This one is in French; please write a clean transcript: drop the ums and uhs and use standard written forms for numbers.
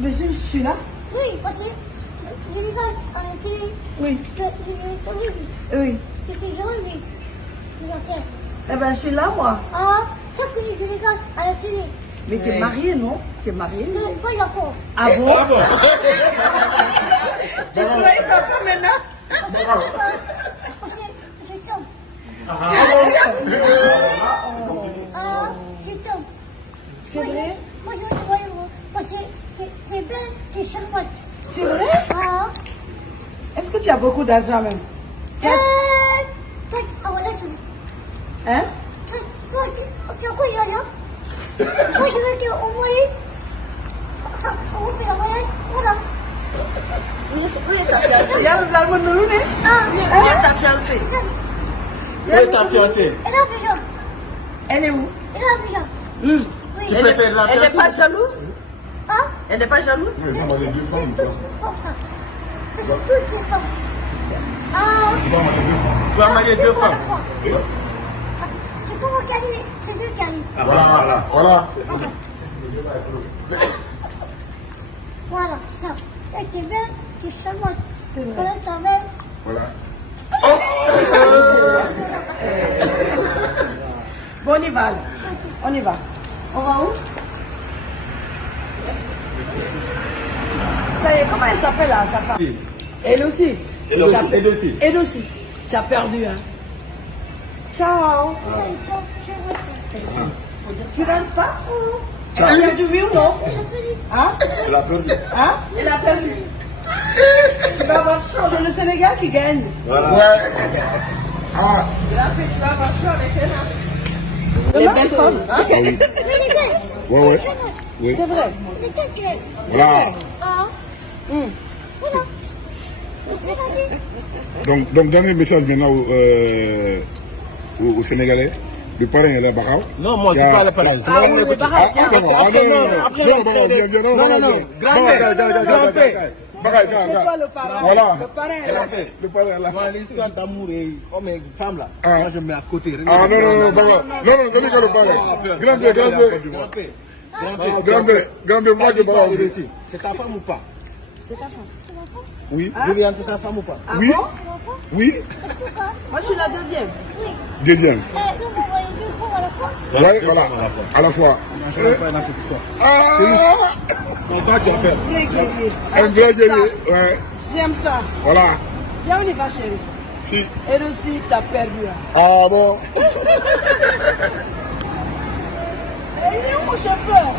Mais je suis là. Oui, parce que je regarde à la télé. Oui. Oui. J'étais jolie. Je la tiens. Eh ben, je suis là, moi. Ah, chaque jour, je regarde à la télé. Mais tu es mariée, non? Tu es mariée? Pas d'accord. Ah bon? Ah bon? Tu croyais d'accord maintenant? Parce que je tombe. Ah, Ah, je tombe. c'est vrai? Moi, je te vois, parce que c'est bien, c'est charmant. C'est vrai? Ah, Est-ce que tu as beaucoup d'argent même? taxe, ah voilà, je Hein? toi, tu as quoi, Yaya? Moi, je vais t'envoyer. On fait un voyage, voilà. Où est ta fiancée? Regarde, regarde, nous, nous, Ah, où est ta fiancée? Où est ta fiancée? elle a déjà. Elle est où? Elle a déjà. Hmm. Oui. Tu préfères la Elle n'est fiancée? pas jalouse? Hein? Elle n'est pas jalouse? Oui, j'ai demandé deux femmes. C'est tout comme ça. C'est toutes ces femmes. Ah, Tu vas marier deux femmes. Tu vas marier deux femmes. c'est pas moi qui arrive, c'est deux qui arrivent. Voilà, voilà. Voilà, ça. Et t'es belle, t'es charmante. Voilà ta mère. Voilà. Bon, on y va. Là. On y va. On va où? Ça y est, comment elle s'appelle là, sa femme? Elle aussi. Elle aussi. Elle aussi. Elle aussi. Tu as perdu, hein? Ciao. Tu rentres pas? Tu as perdu, oui ou non? Hein? Elle a perdu. Hein? Elle a perdu. Tu vas avoir chaud. C'est le Sénégal qui gagne. Voilà. Ouais. Ah. Tu vas avoir chaud avec elle. Hein? Les belles femmes. Hein? Oui. Mais les belles. Ouais, ouais. Oui. C'est vrai. Les belles. Voilà. Ah, Hmm. voilà. C'est la vie. Donc, dernier message maintenant aux Sénégalais. Le parrain est là, Bakao. Non, moi, c'est pas le parrain. Ah oui, le Bahao. Ah, d'accord. Ah, non. Grand-père. C'est quoi le parrain? Voilà. Le parrain est Elle là. a fait. Le parrain est là. Moi, l'histoire d'amour et homme et femme là, Ah. moi je mets à côté. Ah, non, donnez que le parrain. Grand-père, moi je Bakao. C'est ta femme ou pas? C'est ta femme. Oui. Viviane, c'est ta femme ou pas? Ah Oui. bon? Oui. Pourquoi? Moi, je suis la deuxième. Oui. Deuxième. Nous, on va aller deux fois à la fois. Ouais, voilà. À la fois. Je ne pas dans cette histoire. Ah. Non, toi, tu as peur. Vrai guerrier. Un vrai guerrier. Ouais. J'aime ça. Voilà. Viens, on y va, chérie. Si. Elle aussi, t'as perdu. Hein. Ah bon. Il est où mon chauffeur?